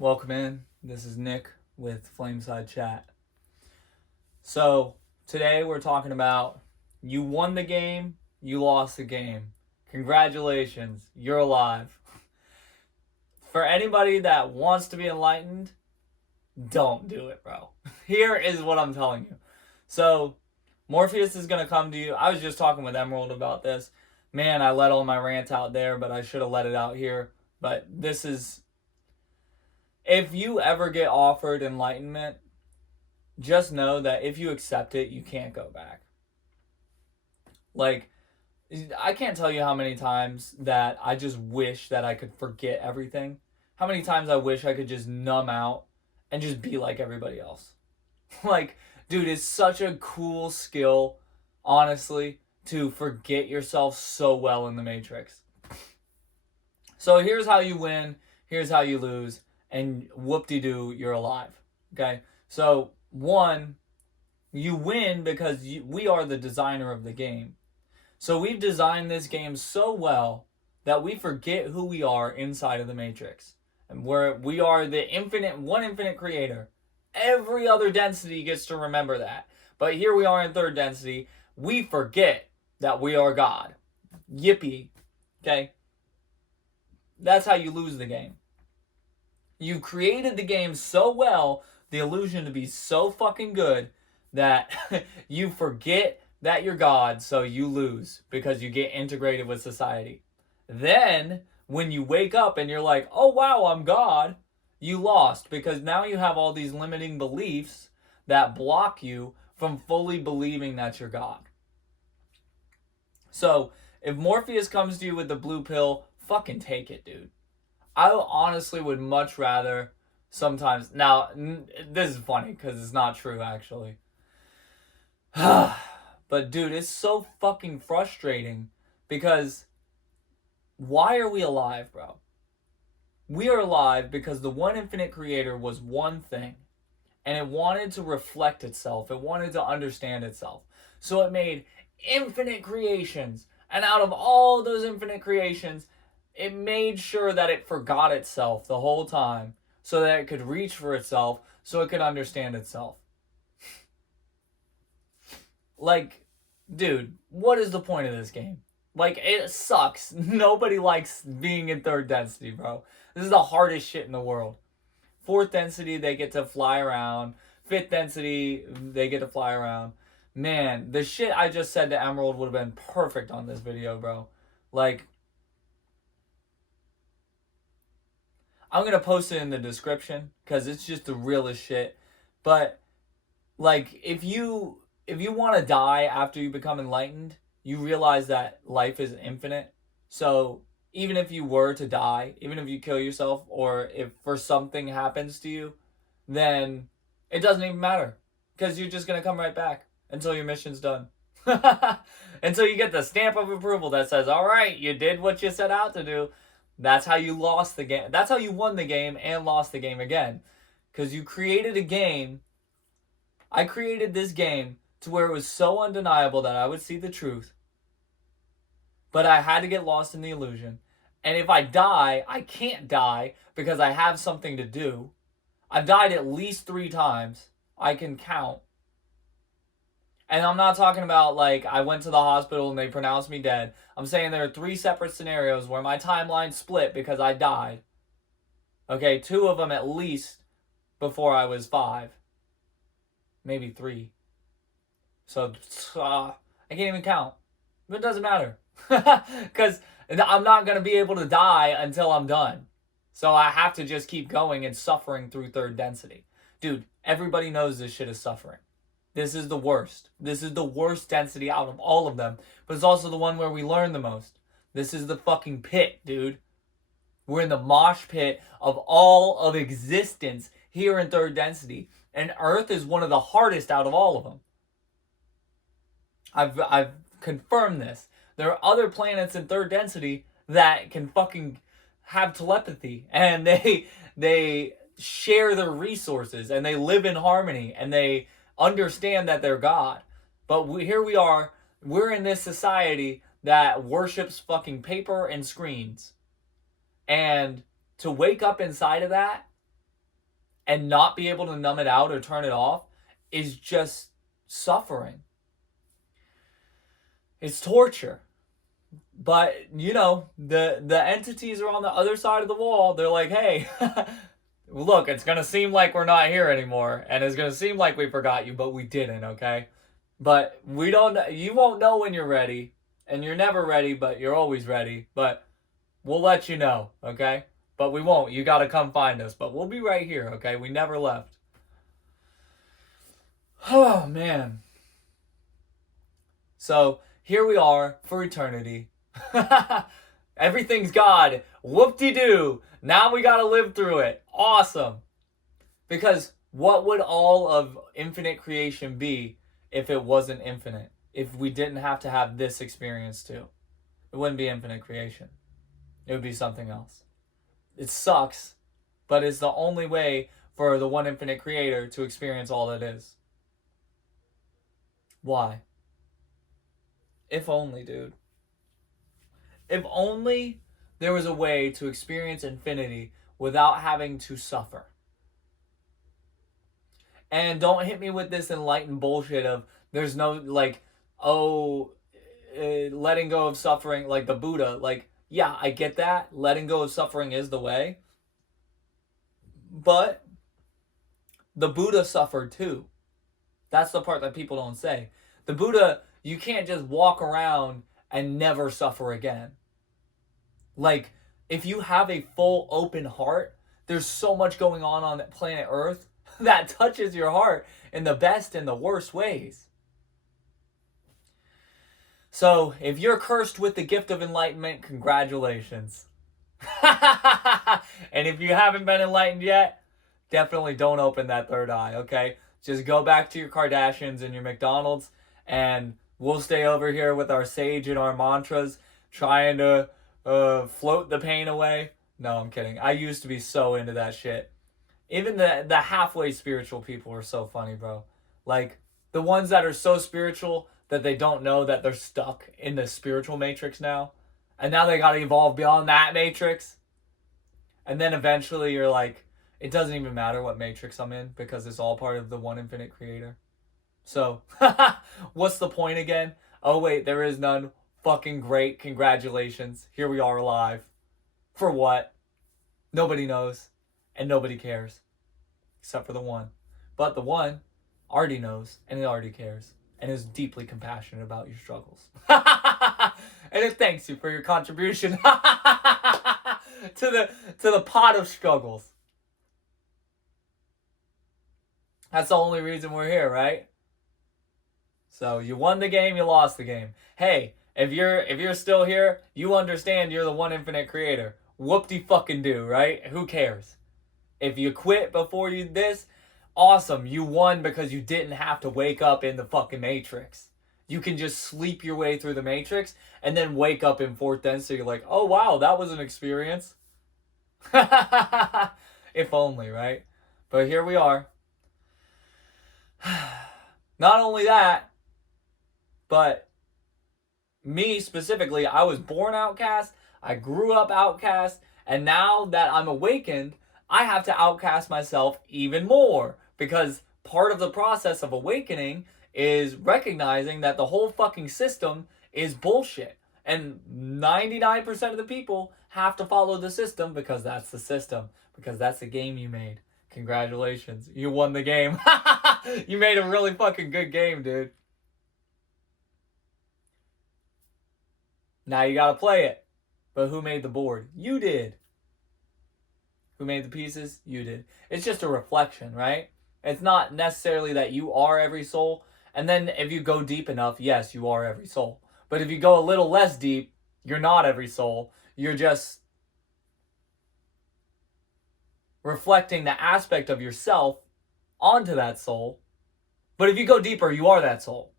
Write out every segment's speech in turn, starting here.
Welcome in. This is Nick with Flameside Chat. So, today we're talking about you won the game, you lost the game. Congratulations, you're alive. For anybody that wants to be enlightened, don't do it, bro. Here is what I'm telling you. So, Morpheus is going to come to you. I was just talking with Emerald about this. Man, I let all my rant out there, but I should have let it out here. But this is... If you ever get offered enlightenment, just know that if you accept it, you can't go back. Like, I can't tell you how many times that I just wish that I could forget everything. How many times I wish I could just numb out and just be like everybody else. Like, dude, it's such a cool skill, honestly, to forget yourself so well in the Matrix. So here's how you win, here's how you lose, and whoop-de-doo, you're alive. Okay? So, one, you win because we are the designer of the game. So we've designed this game so well that we forget who we are inside of the Matrix. And we are the one infinite creator. Every other density gets to remember that. But here we are in third density. We forget that we are God. Yippee. Okay? That's how you lose the game. You created the game so well, the illusion to be so fucking good, that you forget that you're God, so you lose because you get integrated with society. Then, when you wake up and you're like, oh wow, I'm God, you lost because now you have all these limiting beliefs that block you from fully believing that you're God. So, if Morpheus comes to you with the blue pill, fucking take it, dude. I honestly would much rather sometimes... Now, this is funny because it's not true, actually. But, dude, it's so fucking frustrating because why are we alive, bro? We are alive because the one infinite creator was one thing, and it wanted to reflect itself. It wanted to understand itself. So it made infinite creations, and out of all those infinite creations, it made sure that it forgot itself the whole time so that it could reach for itself, so it could understand itself. Like, dude, what is the point of this game? Like, it sucks. Nobody likes being in third density, bro. This is the hardest shit in the world. Fourth density, they get to fly around. Fifth density, they get to fly around. Man, the shit I just said to Emerald would have been perfect on this video, bro. Like, I'm going to post it in the description because it's just the realest shit. But, like, if you want to die after you become enlightened, you realize that life is infinite. So, even if you were to die, even if you kill yourself, or if for something happens to you, then it doesn't even matter. Because you're just going to come right back until your mission's done. Until you get the stamp of approval that says, all right, you did what you set out to do. That's how you lost the game. That's how you won the game and lost the game again. Because you created a game. I created this game to where it was so undeniable that I would see the truth. But I had to get lost in the illusion. And if I die, I can't die because I have something to do. I've died at least 3 times. I can count. And I'm not talking about, like, I went to the hospital and they pronounced me dead. I'm saying there are 3 separate scenarios where my timeline split because I died. Okay, 2 of them at least before I was 5. Maybe 3. So, I can't even count. But it doesn't matter. Because I'm not going to be able to die until I'm done. So I have to just keep going and suffering through third density. Dude, everybody knows this shit is suffering. This is the worst. This is the worst density out of all of them. But it's also the one where we learn the most. This is the fucking pit, dude. We're in the mosh pit of all of existence here in third density. And Earth is one of the hardest out of all of them. I've confirmed this. There are other planets in third density that can fucking have telepathy. And they share their resources. And they live in harmony. And they understand that they're God. But here we are. We're in this society that worships fucking paper and screens. And to wake up inside of that and not be able to numb it out or turn it off is just suffering. It's torture. But, you know, the entities are on the other side of the wall. They're like, hey, look, it's going to seem like we're not here anymore. And it's going to seem like we forgot you, but we didn't, okay? But you won't know when you're ready. And you're never ready, but you're always ready. But we'll let you know, okay? But we won't. You got to come find us. But we'll be right here, okay? We never left. Oh, man. So here we are for eternity. Everything's God. Whoop-de-doo. Now we got to live through it. Awesome. Because what would all of infinite creation be if it wasn't infinite? If we didn't have to have this experience too? It wouldn't be infinite creation. It would be something else. It sucks, but it's the only way for the one infinite creator to experience all that is. Why? If only, dude. If only there was a way to experience infinity without having to suffer. And don't hit me with this enlightened bullshit of there's no, like, letting go of suffering, like the Buddha. Like, yeah, I get that. Letting go of suffering is the way. But the Buddha suffered too. That's the part that people don't say. The Buddha, you can't just walk around and never suffer again. Like, if you have a full open heart, there's so much going on planet Earth that touches your heart in the best and the worst ways. So, if you're cursed with the gift of enlightenment, congratulations. And if you haven't been enlightened yet, definitely don't open that third eye, okay? Just go back to your Kardashians and your McDonald's, and we'll stay over here with our sage and our mantras, trying to float the pain away. No, I'm kidding. I used to be so into that shit. Even the halfway spiritual people are so funny, bro. Like, the ones that are so spiritual that they don't know that they're stuck in the spiritual matrix now. And now they got to evolve beyond that matrix. And then eventually you're like, it doesn't even matter what matrix I'm in because it's all part of the one infinite creator. So, what's the point again? Oh, wait, there is none. Fucking great. Congratulations. Here we are alive. For what? Nobody knows. And nobody cares. Except for the one. But the one already knows. And it already cares. And is deeply compassionate about your struggles. And it thanks you for your contribution to the pot of struggles. That's the only reason we're here, right? So you won the game, you lost the game. Hey, if you're still here, you understand you're the one infinite creator. Whoop-de-fucking-do, right? Who cares? If you quit before you this, awesome. You won because you didn't have to wake up in the fucking Matrix. You can just sleep your way through the Matrix and then wake up in fourth density. You're like, oh wow, that was an experience. If only, right? But here we are. Not only that, but me specifically, I was born outcast, I grew up outcast, and now that I'm awakened, I have to outcast myself even more. Because part of the process of awakening is recognizing that the whole fucking system is bullshit. And 99% of the people have to follow the system because that's the system. Because that's the game you made. Congratulations. You won the game. You made a really fucking good game, dude. Now you gotta play it. But who made the board? You did. Who made the pieces? You did. It's just a reflection, right? It's not necessarily that you are every soul. And then if you go deep enough, yes, you are every soul. But if you go a little less deep, you're not every soul. You're just reflecting the aspect of yourself onto that soul. But if you go deeper, you are that soul.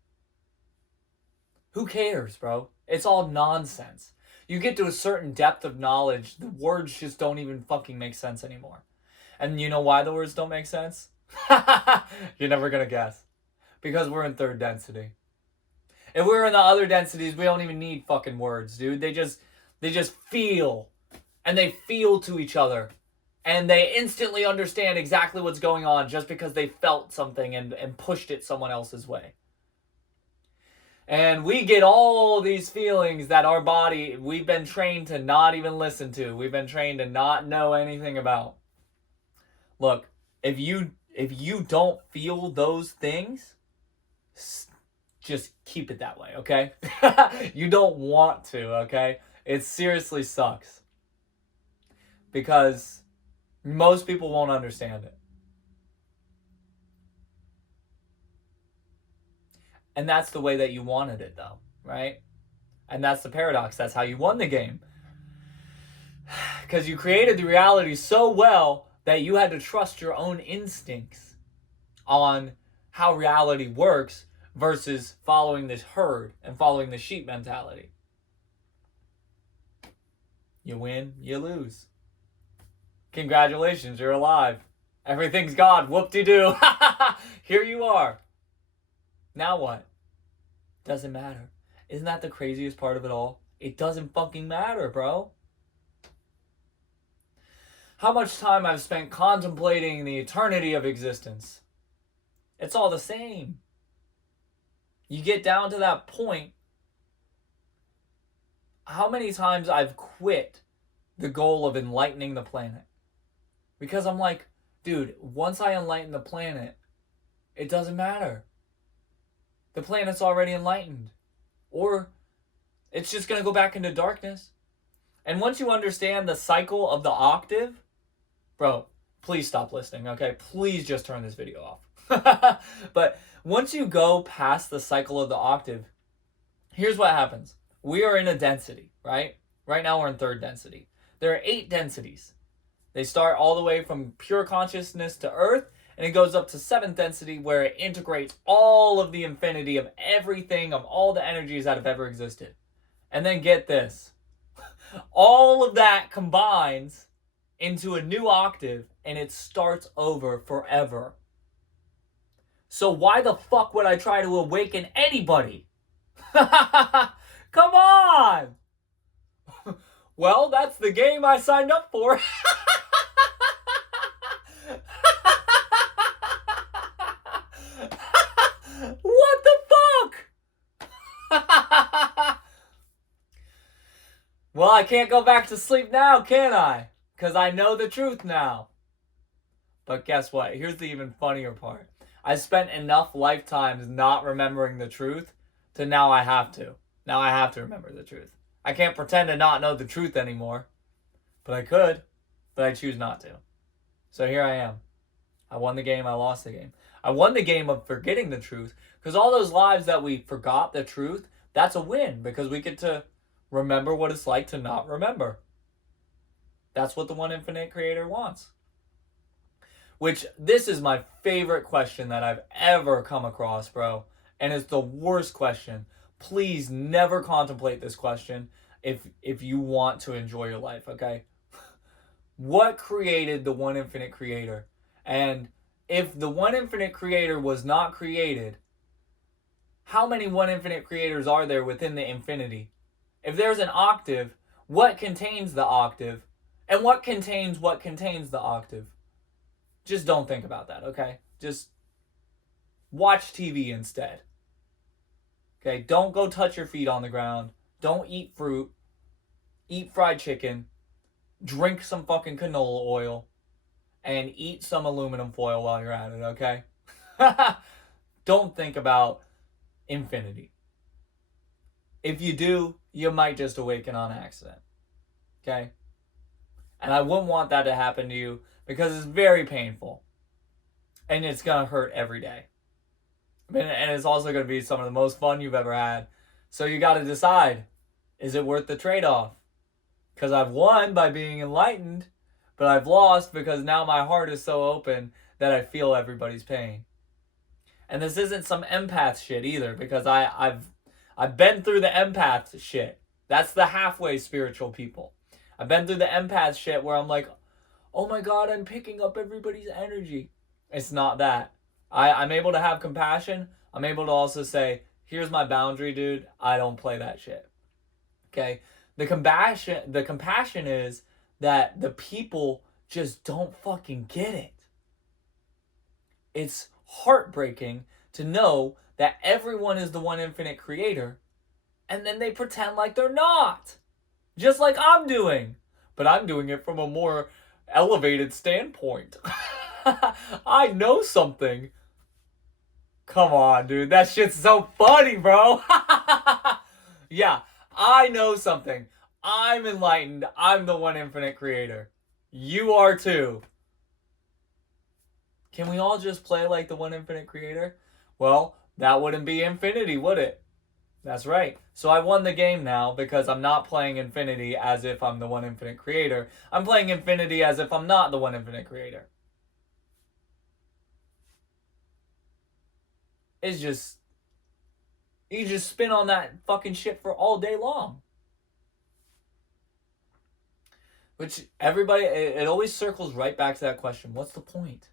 Who cares, bro? It's all nonsense. You get to a certain depth of knowledge, the words just don't even fucking make sense anymore. And you know why the words don't make sense? You're never gonna guess. Because we're in third density. If we're in the other densities, we don't even need fucking words, dude. They just feel. And they feel to each other. and they instantly understand exactly what's going on just because they felt something and pushed it someone else's way. And we get all these feelings that our body, we've been trained to not even listen to. We've been trained to not know anything about. Look, if you don't feel those things, just keep it that way, okay? You don't want to, okay? It seriously sucks. Because most people won't understand it. And that's the way that you wanted it, though, right? And that's the paradox. That's how you won the game. Because you created the reality so well that you had to trust your own instincts on how reality works versus following this herd and following the sheep mentality. You win, you lose. Congratulations, you're alive. Everything's God. Whoop-de-doo. Here you are. Now what? Doesn't matter. Isn't that the craziest part of it all? It doesn't fucking matter, bro. How much time I've spent contemplating the eternity of existence. It's all the same. You get down to that point. How many times I've quit the goal of enlightening the planet? Because I'm like, dude, once I enlighten the planet, it doesn't matter. The planet's already enlightened. Or it's just going to go back into darkness. And once you understand the cycle of the octave, bro, please stop listening, okay? Please just turn this video off. But once you go past the cycle of the octave, here's what happens. We are in a density, right? Right now we're in third density. There are 8 densities. They start all the way from pure consciousness to Earth, and it goes up to 7th density where it integrates all of the infinity of everything, of all the energies that have ever existed. And then get this. All of that combines into a new octave, and it starts over forever. So why the fuck would I try to awaken anybody? Come on! Well, that's the game I signed up for. What the fuck? Well, I can't go back to sleep now, can I? Because I know the truth now. But guess what? Here's the even funnier part. I spent enough lifetimes not remembering the truth to now I have to. Now I have to remember the truth. I can't pretend to not know the truth anymore. But I could. But I choose not to. So here I am. I won the game. I lost the game. I won the game of forgetting the truth. Because all those lives that we forgot the truth, that's a win. Because we get to remember what it's like to not remember. That's what the one infinite creator wants. Which, this is my favorite question that I've ever come across, bro. And it's the worst question. Please never contemplate this question if you want to enjoy your life, okay? What created the one infinite creator? And if the one infinite creator was not created, how many one infinite creators are there within the infinity? If there's an octave, what contains the octave? And what contains the octave? Just don't think about that, okay? Just watch TV instead. Okay, don't go touch your feet on the ground. Don't eat fruit. Eat fried chicken. Drink some fucking canola oil. And eat some aluminum foil while you're at it, okay? Don't think about infinity. If you do, you might just awaken on accident. Okay? And I wouldn't want that to happen to you because it's very painful. And it's going to hurt every day. And it's also going to be some of the most fun you've ever had. So you got to decide, is it worth the trade-off? Because I've won by being enlightened, but I've lost because now my heart is so open that I feel everybody's pain. And this isn't some empath shit either, because I've been through the empath shit. That's the halfway spiritual people. I've been through the empath shit where I'm like, oh my God, I'm picking up everybody's energy. It's not that. I'm able to have compassion. I'm able to also say, here's my boundary, dude. I don't play that shit. Okay? The compassion is that the people just don't fucking get it. It's heartbreaking to know that everyone is the one infinite creator, and then they pretend like they're not. Just like I'm doing. But I'm doing it from a more elevated standpoint. I know something. Come on, dude. That shit's so funny, bro. Yeah, I know something. I'm enlightened. I'm the one infinite creator. You are too. Can we all just play like the one infinite creator? Well, that wouldn't be infinity, would it? That's right. So I won the game now because I'm not playing infinity as if I'm the one infinite creator. I'm playing infinity as if I'm not the one infinite creator. It's just... You just spin on that fucking shit for all day long. Which everybody... It always circles right back to that question. What's the point?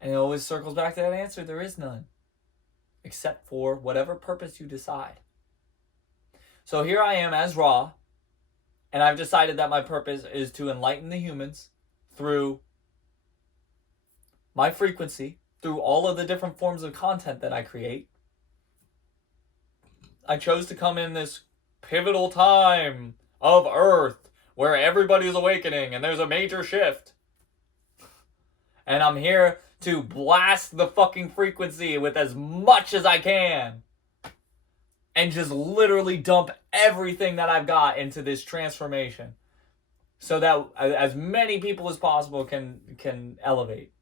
And it always circles back to that answer. There is none. Except for whatever purpose you decide. So here I am as Ra, and I've decided that my purpose is to enlighten the humans through my frequency, through all of the different forms of content that I create. I chose to come in this pivotal time of Earth where everybody is awakening and there's a major shift. And I'm here to blast the fucking frequency with as much as I can. And just literally dump everything that I've got into this transformation. So that as many people as possible can elevate.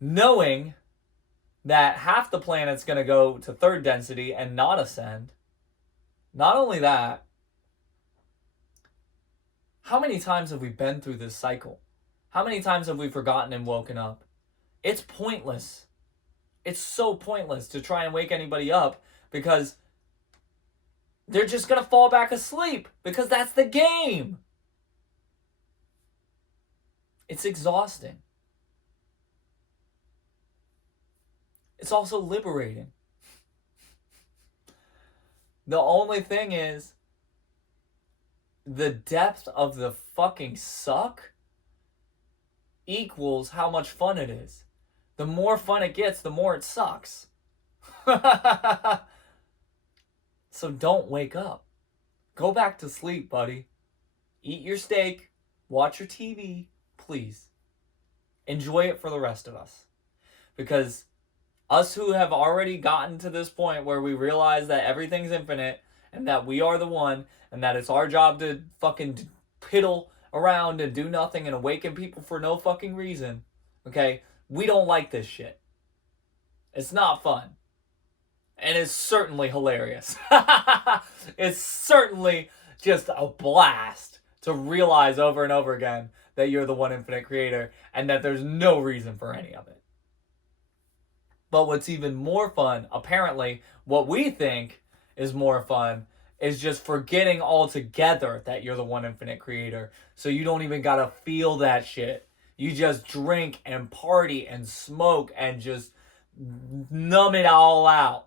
Knowing that half the planet's going to go to third density and not ascend. Not only that, how many times have we been through this cycle? How many times have we forgotten and woken up? It's pointless. It's so pointless to try and wake anybody up because they're just going to fall back asleep because that's the game. It's exhausting. It's also liberating. The only thing is, the depth of the fucking suck equals how much fun it is. The more fun it gets, the more it sucks. So don't wake up. Go back to sleep, buddy. Eat your steak. Watch your TV. Please. Enjoy it for the rest of us. Because us who have already gotten to this point where we realize that everything's infinite and that we are the one and that it's our job to fucking piddle around and do nothing and awaken people for no fucking reason, okay? We don't like this shit. It's not fun. And it's certainly hilarious. It's certainly just a blast to realize over and over again that you're the one infinite creator and that there's no reason for any of it. But what's even more fun, apparently, what we think is more fun, is just forgetting altogether that you're the one infinite creator. So you don't even gotta feel that shit. You just drink and party and smoke and just numb it all out.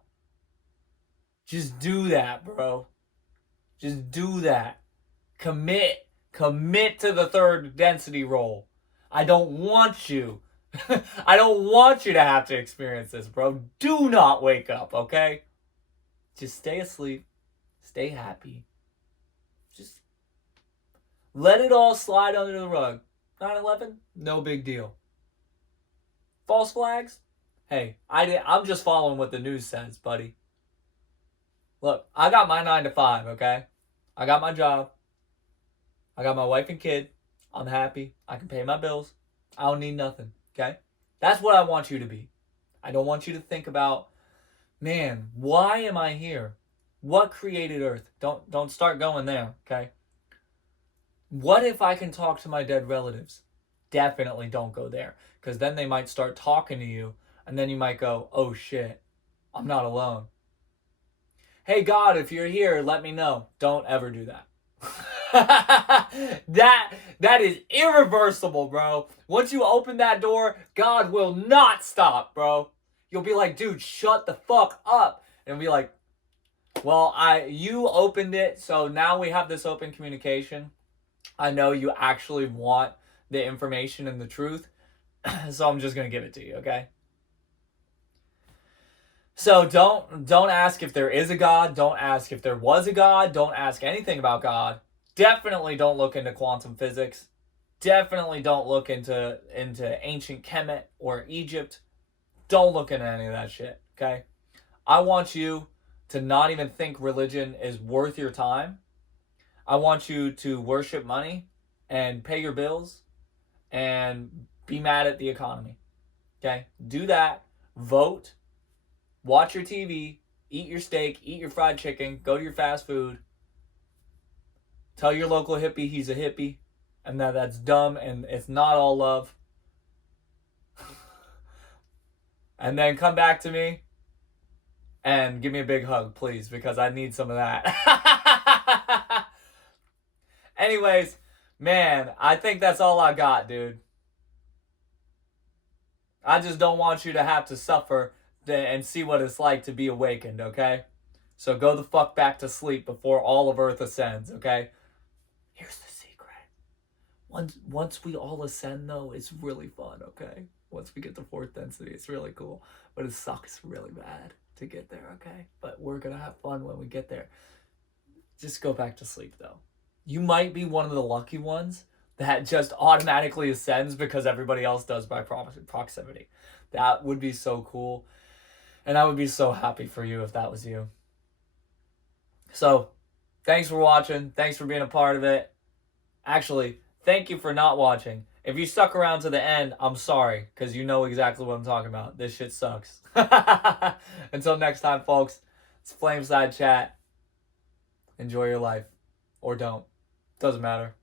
Just do that, bro. Just do that. Commit. Commit to the third density roll. I don't want you. I don't want you to have to experience this, bro. Do not wake up, okay? Just stay asleep. Stay happy. Just let it all slide under the rug. 9/11, no big deal. False flags? Hey, I'm just following what the news says, buddy. Look, I got my 9 to 5, okay? I got my job. I got my wife and kid. I'm happy. I can pay my bills. I don't need nothing, okay? That's what I want you to be. I don't want you to think about, man, why am I here? What created Earth? Don't start going there, okay? What if I can talk to my dead relatives? Definitely don't go there, because then they might start talking to you, and then you might go, oh shit, I'm not alone. Hey God, if you're here, let me know. Don't ever do that. that is irreversible, bro. Once you open that door, God will not stop, bro. You'll be like, dude, shut the fuck up. And be like, well, you opened it, so now we have this open communication. I know you actually want the information and the truth, so I'm just going to give it to you, okay? So don't ask if there is a God, don't ask if there was a God, don't ask anything about God. Definitely don't look into quantum physics. Definitely don't look into ancient Kemet or Egypt. Don't look into any of that shit, okay? I want you to not even think religion is worth your time. I want you to worship money and pay your bills and be mad at the economy. Okay? Do that. Vote. Watch your TV. Eat your steak. Eat your fried chicken. Go to your fast food. Tell your local hippie he's a hippie and that's dumb and it's not all love. And then come back to me and give me a big hug, please, because I need some of that. Anyways, man, I think that's all I got, dude. I just don't want you to have to suffer and see what it's like to be awakened, okay? So go the fuck back to sleep before all of Earth ascends, okay? Here's the secret. Once we all ascend, though, it's really fun, okay? Once we get to fourth density, it's really cool. But it sucks really bad to get there, okay? But we're gonna have fun when we get there. Just go back to sleep, though. You might be one of the lucky ones that just automatically ascends because everybody else does by proximity. That would be so cool. And I would be so happy for you if that was you. So, thanks for watching. Thanks for being a part of it. Actually, thank you for not watching. If you stuck around to the end, I'm sorry, because you know exactly what I'm talking about. This shit sucks. Until next time, folks, it's Flameside Chat. Enjoy your life. Or don't. Doesn't matter.